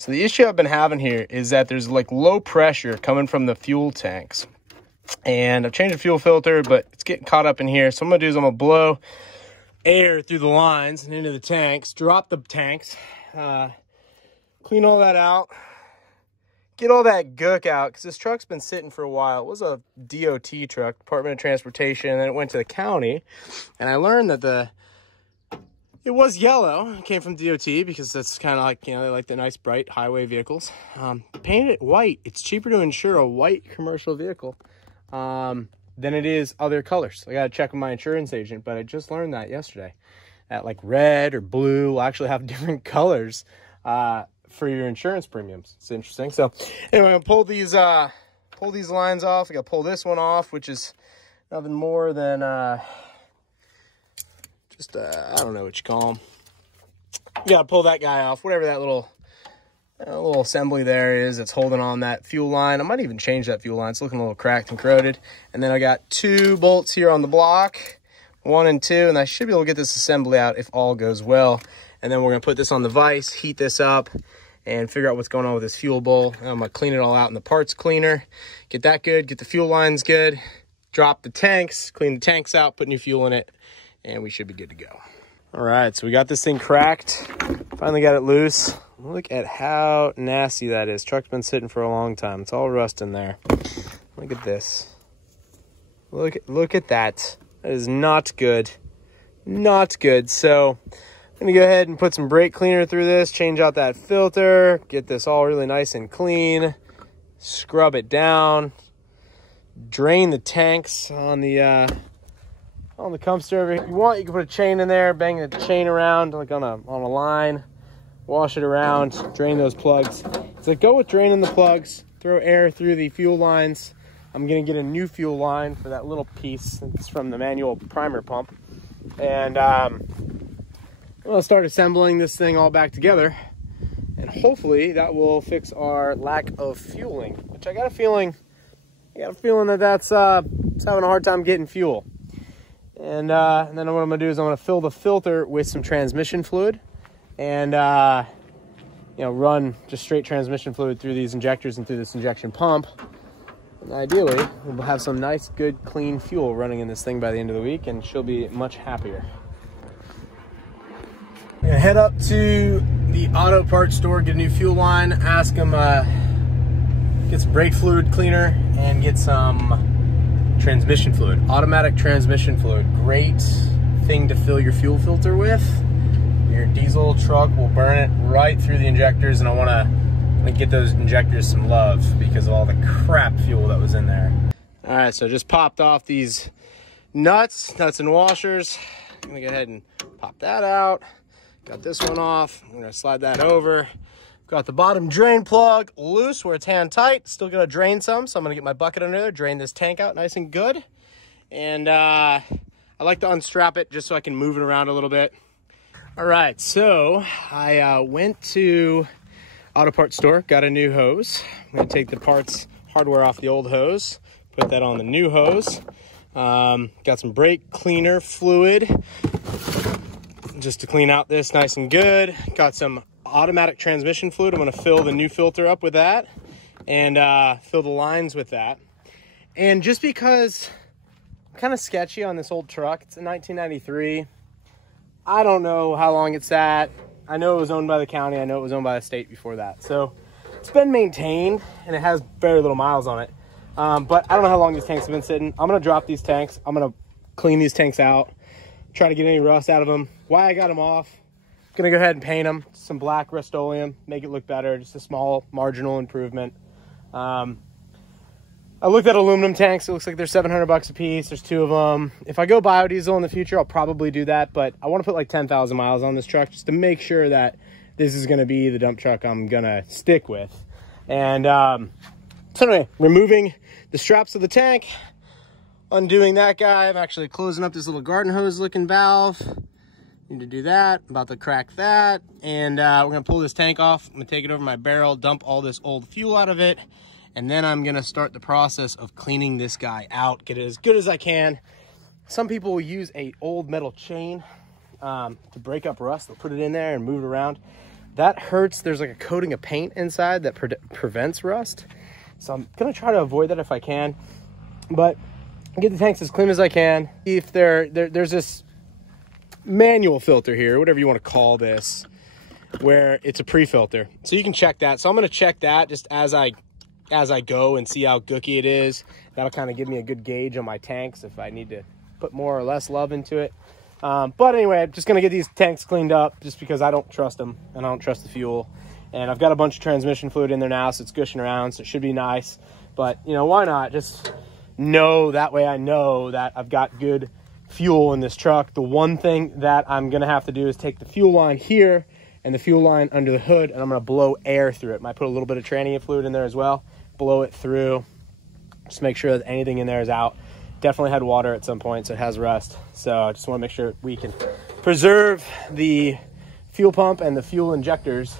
So the issue I've been having here is that there's like low pressure coming from the fuel tanks. And I've changed the fuel filter, but it's getting caught up in here. So what I'm gonna do is I'm gonna blow air through the lines and into the tanks, drop the tanks, clean all that out, get all that gook out, because this truck's been sitting for a while. It was a DOT truck, Department of Transportation, and then it went to the county. And I learned that it was yellow. It came from DOT because that's kind of like, you know, they like the nice bright highway vehicles. Painted it white. It's cheaper to insure a white commercial vehicle than it is other colors. I got to check with my insurance agent, but I just learned that yesterday. That like red or blue will actually have different colors for your insurance premiums. It's interesting. So anyway, I'll pull these lines off. I got to pull this one off, which is nothing more than I don't know what you call them. You gotta pull that guy off, whatever that little assembly there is that's holding on that fuel line. I might even change that fuel line. It's looking a little cracked and corroded. And then I got 2 bolts here on the block, 1 and 2, and I should be able to get this assembly out if all goes well. And then we're gonna put this on the vise, heat this up, and figure out what's going on with this fuel bowl. I'm gonna clean it all out in the parts cleaner, get that good, get the fuel lines good, drop the tanks, clean the tanks out, put new fuel in it, and we should be good to go. All right, so we got this thing cracked. Finally got it loose. Look at how nasty that is. Truck's been sitting for a long time. It's all rust in there. Look at this. Look at that. That is not good. Not good. So I'm gonna go ahead and put some brake cleaner through this, change out that filter, get this all really nice and clean, scrub it down, drain the tanks on the Cummins over here. If you want, you can put a chain in there, bang the chain around like on a line, wash it around, drain those plugs. So go with draining the plugs, throw air through the fuel lines. I'm gonna get a new fuel line for that little piece. It's from the manual primer pump. And I'm gonna start assembling this thing all back together. And hopefully that will fix our lack of fueling, which I got a feeling that's it's having a hard time getting fuel. And then what I'm gonna do is I'm gonna fill the filter with some transmission fluid and run just straight transmission fluid through these injectors and through this injection pump. And ideally, we'll have some nice, good, clean fuel running in this thing by the end of the week, and she'll be much happier. I'm gonna head up to the auto parts store, get a new fuel line, ask them, get some brake fluid cleaner, and get some transmission fluid, automatic transmission fluid. Great thing to fill your fuel filter with. Your diesel truck will burn it right through the injectors, and I want to get those injectors some love because of all the crap fuel that was in there. All right, so just popped off these nuts and washers. I'm gonna go ahead and pop that out. Got this one off. I'm gonna slide that over. Got the bottom drain plug loose where it's hand tight. Still gonna drain some, so I'm gonna get my bucket under there, drain this tank out nice and good. And I like to unstrap it just so I can move it around a little bit. All right, so I went to auto parts store, got a new hose. I'm gonna take the parts hardware off the old hose, put that on the new hose. Got some brake cleaner fluid just to clean out this nice and good. Got some automatic transmission fluid. I'm going to fill the new filter up with that and fill the lines with that. And just because I'm kind of sketchy on this old truck, it's a 1993. I don't know how long it's at. I know it was owned by the county. I know it was owned by the state before that. So it's been maintained and it has very little miles on it. But I don't know how long these tanks have been sitting. I'm going to drop these tanks. I'm going to clean these tanks out, try to get any rust out of them. Why I got them off, I'm going to go ahead and paint them. Some black Rust-Oleum, make it look better. Just a small marginal improvement. I looked at aluminum tanks. It looks like they're $700 a piece. There's 2 of them. If I go biodiesel in the future, I'll probably do that. But I want to put like 10,000 miles on this truck just to make sure that this is going to be the dump truck I'm going to stick with. And so anyway, removing the straps of the tank, undoing that guy. I'm actually closing up this little garden hose looking valve. Need to do that. I'm about to crack that. And we're going to pull this tank off. I'm going to take it over my barrel, dump all this old fuel out of it. And then I'm gonna start the process of cleaning this guy out, get it as good as I can. Some people will use a old metal chain to break up rust. They'll put it in there and move it around. that hurts. There's like a coating of paint inside that prevents rust. So I'm gonna try to avoid that if I can, but get the tanks as clean as I can. If there's this manual filter here, whatever you want to call this, where it's a pre-filter, so you can check that. So I'm gonna check that just as I go and see how gooky it is. That'll kind of give me a good gauge on my tanks if I need to put more or less love into it. But anyway, I'm just gonna get these tanks cleaned up just because I don't trust them and I don't trust the fuel. And I've got a bunch of transmission fluid in there now, so it's gushing around, so it should be nice. But, you know, why not? Just know, that way I know that I've got good fuel in this truck. The one thing that I'm going to have to do is take the fuel line here and the fuel line under the hood, and I'm going to blow air through it. Might put a little bit of tranient fluid in there as well. Blow it through. Just make sure that anything in there is out. Definitely had water at some point, so it has rust. So I just want to make sure we can preserve the fuel pump and the fuel injectors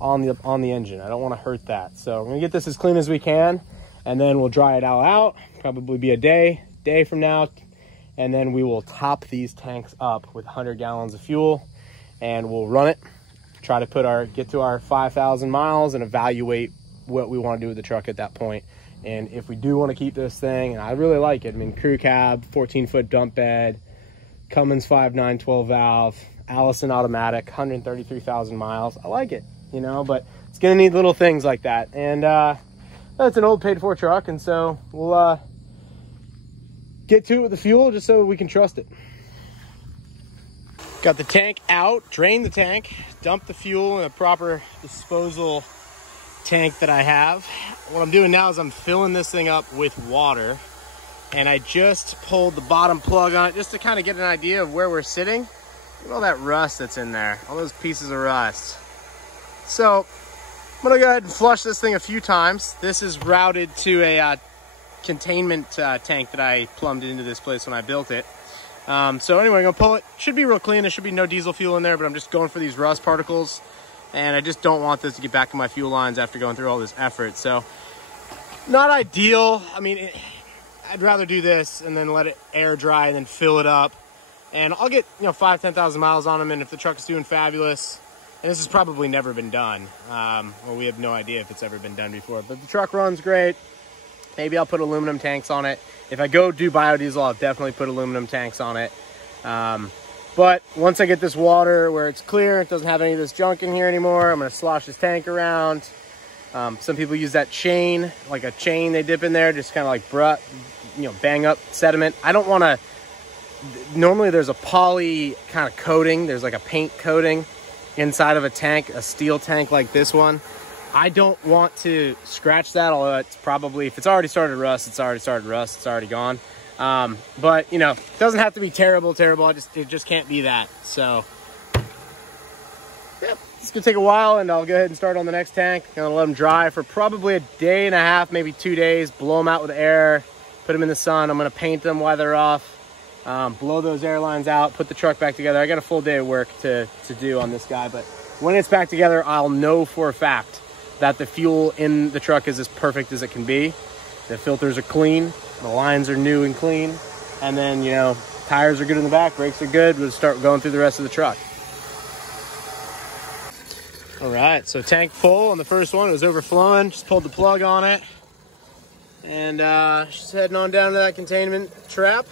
on the engine. I don't want to hurt that. So I'm gonna get this as clean as we can, and then we'll dry it all out. Probably be a day from now, and then we will top these tanks up with 100 gallons of fuel, and we'll run it. Try to get to our 5,000 miles and evaluate what we want to do with the truck at that point. And if we do want to keep this thing, and I really like it. I mean, crew cab, 14-foot dump bed, Cummins 5.9 12 valve, Allison automatic, 133,000 miles. I like it. You know, but it's gonna need little things like that. And it's an old paid-for truck, and so we'll get to it with the fuel just so we can trust it. Got the tank out, drained the tank, dumped the fuel in a proper disposal tank that I have. What I'm doing now is I'm filling this thing up with water, and I just pulled the bottom plug on it just to kind of get an idea of where we're sitting. Look at all that rust that's in there, all those pieces of rust. So I'm gonna go ahead and flush this thing a few times. This is routed to a containment tank that I plumbed into this place when I built it. So anyway, I'm gonna pull it. Should be real clean. There should be no diesel fuel in there, but I'm just going for these rust particles, and I just don't want this to get back in my fuel lines after going through all this effort. So not ideal. I mean, I'd rather do this and then let it air dry and then fill it up. And I'll get, 5,000-10,000 miles on them, and if the truck is doing fabulous, and this has probably never been done. Well, we have no idea if it's ever been done before, but the truck runs great. Maybe I'll put aluminum tanks on it. If I go do biodiesel, I'll definitely put aluminum tanks on it. But once I get this water where it's clear, it doesn't have any of this junk in here anymore, I'm gonna slosh this tank around. Some people use that chain, like a chain they dip in there, just kind of like bang up sediment. I don't wanna, normally there's a poly kind of coating, there's like a paint coating inside of a tank, a steel tank like this one. I don't want to scratch that, although it's probably, if it's already started rust, it's already started rust, it's already gone. But it doesn't have to be terrible. It just can't be that. So yeah, it's gonna take a while, and I'll go ahead and start on the next tank. I'm gonna let them dry for probably a day and a half, maybe 2 days, blow them out with air, put them in the sun. I'm gonna paint them while they're off. Blow those air lines out, put the truck back together. I got a full day of work to do on this guy, but when it's back together, I'll know for a fact that the fuel in the truck is as perfect as it can be. The filters are clean, the lines are new and clean, and then, tires are good in the back, brakes are good. We'll start going through the rest of the truck. All right, so tank full on the first one. It was overflowing, just pulled the plug on it, and just heading on down to that containment trap.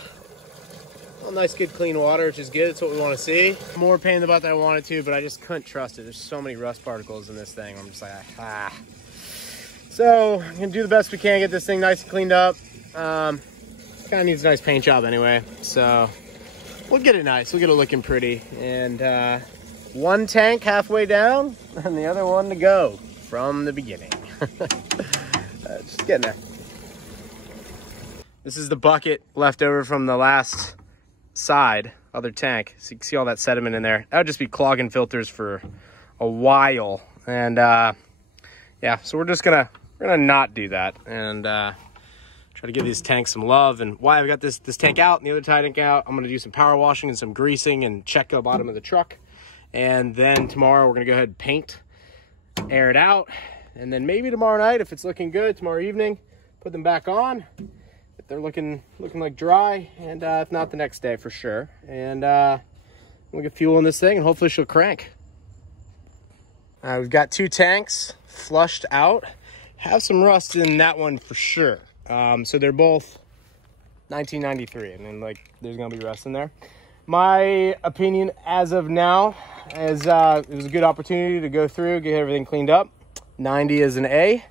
Well, nice, good, clean water, which is good. It's what we want to see. More pain in the butt than I wanted to, but I just couldn't trust it. There's so many rust particles in this thing. I'm just like, So I'm gonna do the best we can, get this thing nice and cleaned up. Kind of needs a nice paint job anyway, so we'll get it nice. We'll get it looking pretty. And one tank halfway down, and the other one to go from the beginning. Just getting there. This is the bucket left over from the last other tank, so you can see all that sediment in there. That would just be clogging filters for a while. And yeah, so we're gonna not do that, and try to give these tanks some love. And why I've got this tank out and the other tank out, I'm gonna do some power washing and some greasing and check the bottom of the truck. And then tomorrow we're gonna go ahead and paint, air it out, and then maybe tomorrow night, if it's looking good, tomorrow evening, put them back on. They're looking like dry, and if not, the next day for sure. And we'll get fuel in this thing, and hopefully she'll crank. We've got 2 tanks flushed out. Have some rust in that one for sure. So they're both 1993, and then like there's gonna be rust in there. My opinion as of now is it was a good opportunity to go through, get everything cleaned up. 90 is an A.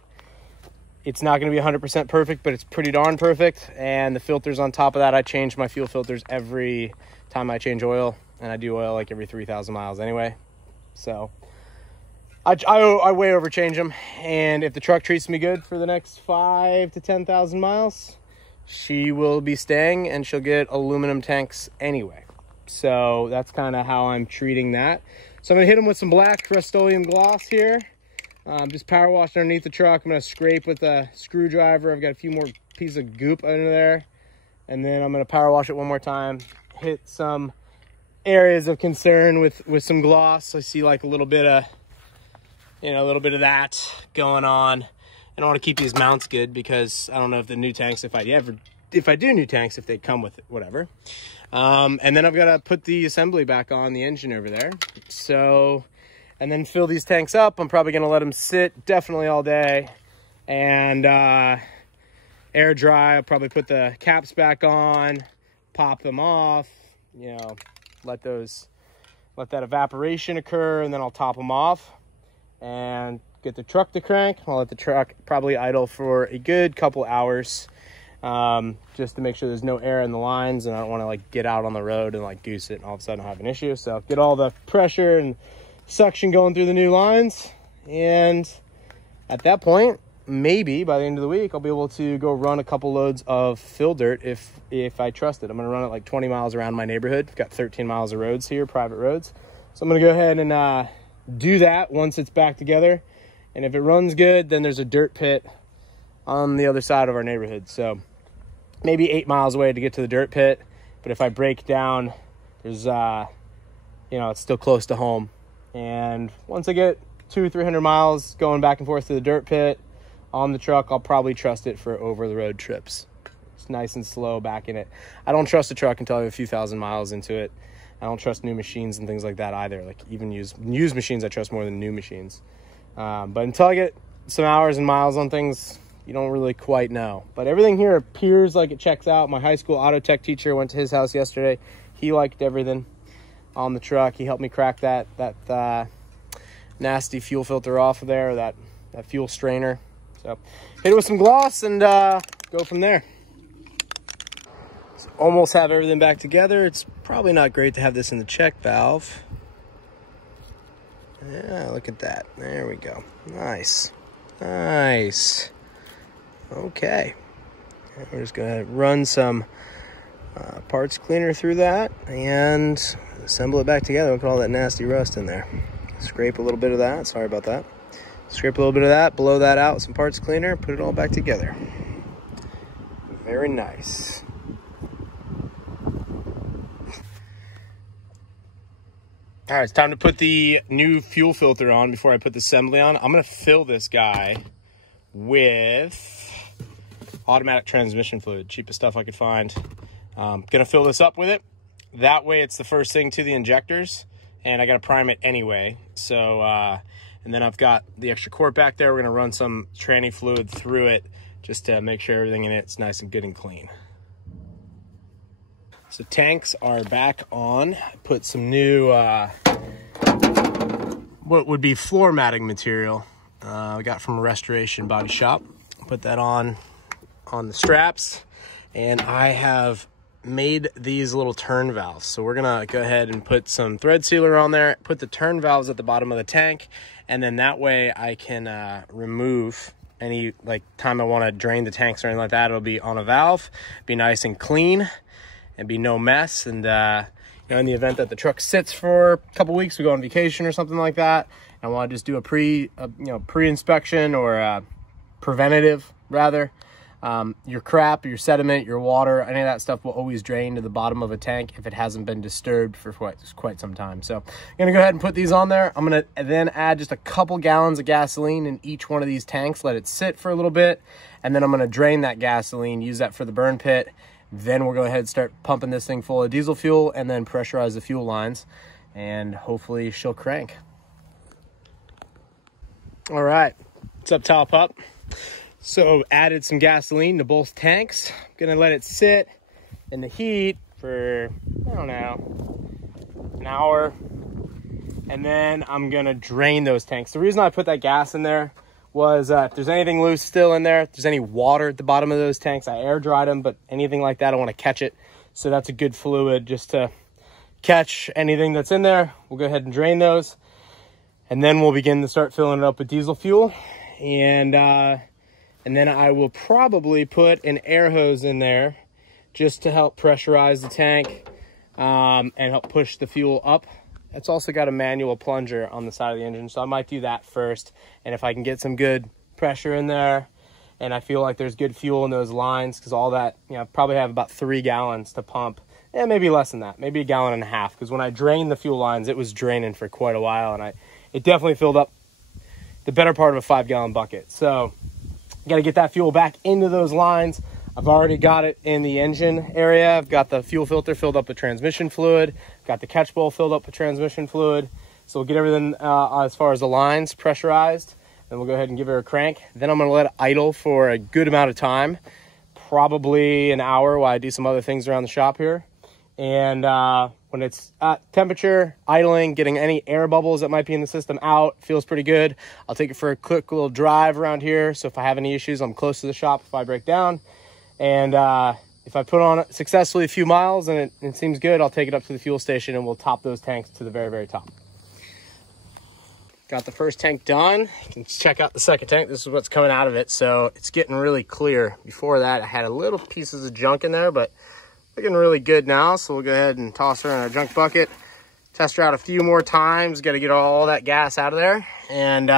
It's not going to be 100% perfect, but it's pretty darn perfect. And the filters on top of that, I change my fuel filters every time I change oil, and I do oil like every 3,000 miles anyway. So I way overchange them, and if the truck treats me good for the next 5,000 to 10,000 miles, she will be staying, and she'll get aluminum tanks anyway. So that's kind of how I'm treating that. So I'm gonna hit them with some black Rust-Oleum gloss here. Just power wash underneath the truck. I'm gonna scrape with a screwdriver. I've got a few more pieces of goop under there, and then I'm gonna power wash it one more time. Hit some areas of concern with some gloss. I see like a little bit of that going on. And I want to keep these mounts good because I don't know if the new tanks, if I do new tanks, if they come with it, whatever. And then I've got to put the assembly back on the engine over there. So, and then fill these tanks up. I'm probably going to let them sit definitely all day and air dry. I'll probably put the caps back on, pop them off, you know, let that evaporation occur, and then I'll top them off and get the truck to crank. I'll let the truck probably idle for a good couple hours, just to make sure there's no air in the lines, and I don't want to like get out on the road and like goose it and all of a sudden have an issue. So get all the pressure and suction going through the new lines, and at that point, maybe by the end of the week, I'll be able to go run a couple loads of fill dirt if I trust it. I'm gonna run it like 20 miles around my neighborhood. I've got 13 miles of roads here, private roads. So I'm gonna go ahead and do that once it's back together. And if it runs good, then there's a dirt pit on the other side of our neighborhood. So maybe 8 miles away to get to the dirt pit. But if I break down, there's, it's still close to home. And once I get 200-300 miles going back and forth to the dirt pit on the truck, I'll probably trust it for over-the-road trips. It's nice and slow back in it. I don't trust a truck until I have a few thousand miles into it. I don't trust new machines and things like that either. Like even used machines, I trust more than new machines. But until I get some hours and miles on things, you don't really quite know. But everything here appears like it checks out. My high school auto tech teacher went to his house yesterday. He liked everything on the truck. He helped me crack that nasty fuel filter off of there, that fuel strainer. So hit it with some gloss and go from there. So almost have everything back together. It's probably not great to have this in the check valve. Yeah, look at that. There we go. Nice. Nice. Okay. We're just going to run some parts cleaner through that and assemble it back together. Look at all that nasty rust in there. Scrape a little bit of that. Sorry about that. Scrape a little bit of that, blow that out with some parts cleaner, put it all back together. Very nice. All right, it's time to put the new fuel filter on before I put the assembly on. I'm gonna fill this guy with automatic transmission fluid, cheapest stuff I could find. Gonna fill this up with it. That way it's the first thing to the injectors, and I gotta prime it anyway. So, and then I've got the extra quart back there. We're gonna run some tranny fluid through it just to make sure everything in it's nice and good and clean. So tanks are back on. I put some new, what would be floor matting material we got from a restoration body shop. Put that on the straps, and I have made these little turn valves. So we're gonna go ahead and put some thread sealer on there, put the turn valves at the bottom of the tank, and then that way I can remove any like time I want to drain the tanks or anything like that. It'll be on a valve, be nice and clean, and be no mess. And in the event that the truck sits for a couple weeks, we go on vacation or something like that, and I want to just do a pre-inspection or preventative rather. Your crap, your sediment, your water, any of that stuff will always drain to the bottom of a tank if it hasn't been disturbed for quite some time. So I'm gonna go ahead and put these on there. I'm gonna then add just a couple gallons of gasoline in each one of these tanks, let it sit for a little bit, and then I'm gonna drain that gasoline, use that for the burn pit. Then we'll go ahead and start pumping this thing full of diesel fuel and then pressurize the fuel lines, and hopefully she'll crank. All right, what's up, Tall Pup? So added some gasoline to both tanks. I'm gonna let it sit in the heat for, I don't know, an hour. And then I'm gonna drain those tanks. The reason I put that gas in there was if there's anything loose still in there, if there's any water at the bottom of those tanks, I air dried them, but anything like that, I wanna catch it. So that's a good fluid just to catch anything that's in there. We'll go ahead and drain those. And then we'll begin to start filling it up with diesel fuel. And then I will probably put an air hose in there just to help pressurize the tank and help push the fuel up. It's also got a manual plunger on the side of the engine, so I might do that first. And if I can get some good pressure in there and I feel like there's good fuel in those lines, because all that, you know, I probably have about 3 gallons to pump. Yeah, maybe less than that, maybe 1.5 gallons, because when I drained the fuel lines, it was draining for quite a while, and it definitely filled up the better part of a 5-gallon bucket. So got to get that fuel back into those lines. I've already got it in the engine area. I've got the fuel filter filled up with transmission fluid, got the catch bowl filled up with transmission fluid. So we'll get everything as far as the lines pressurized, and we'll go ahead and give her a crank. Then I'm going to let it idle for a good amount of time, probably an hour, while I do some other things around the shop here. And when it's at temperature, idling, getting any air bubbles that might be in the system out, feels pretty good. I'll take it for a quick little drive around here. So if I have any issues, I'm close to the shop if I break down. And if I put on it successfully a few miles and it seems good, I'll take it up to the fuel station and we'll top those tanks to the very, very top. Got the first tank done. You can check out the second tank. This is what's coming out of it. So it's getting really clear. Before that, I had a little pieces of junk in there, but looking really good now. So we'll go ahead and toss her in our junk bucket, test her out a few more times. Got to get all that gas out of there, and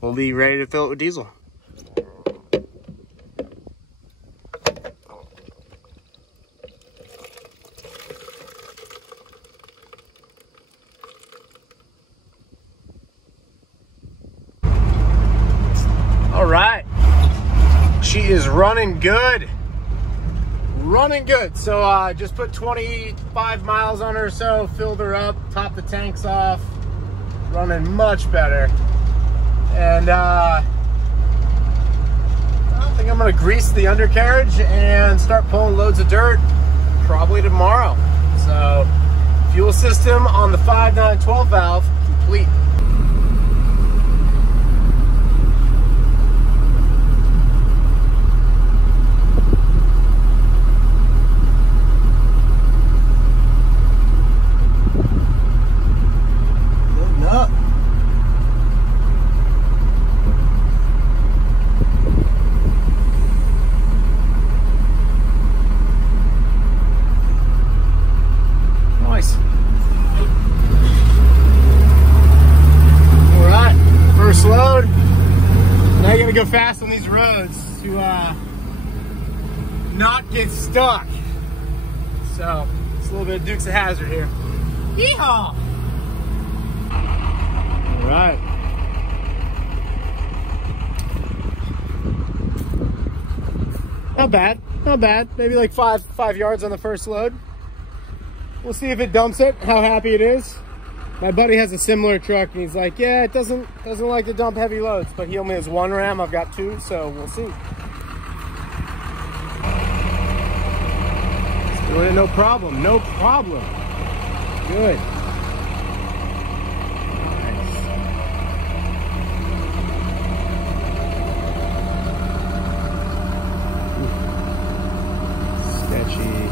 we'll be ready to fill it with diesel. All right, she is running good. Running good. So just put 25 miles on her or so, filled her up, topped the tanks off, running much better. And I think I'm gonna grease the undercarriage and start pulling loads of dirt probably tomorrow. So fuel system on the 5.912 valve complete. Load. Now you gotta go fast on these roads to not get stuck. So it's a little bit of Dukes of Hazzard here. Yeehaw! All right. Not bad, not bad. Maybe like five yards on the first load. We'll see if it dumps it, how happy it is. My buddy has a similar truck and he's like, yeah, it doesn't like to dump heavy loads, but he only has 1 ram, I've got 2, so we'll see. It's doing it, no problem, no problem. Good. Nice. Sketchy.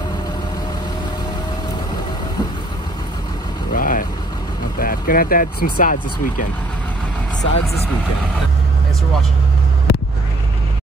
Right. Not bad. Gonna have to add some sides this weekend. Thanks for watching.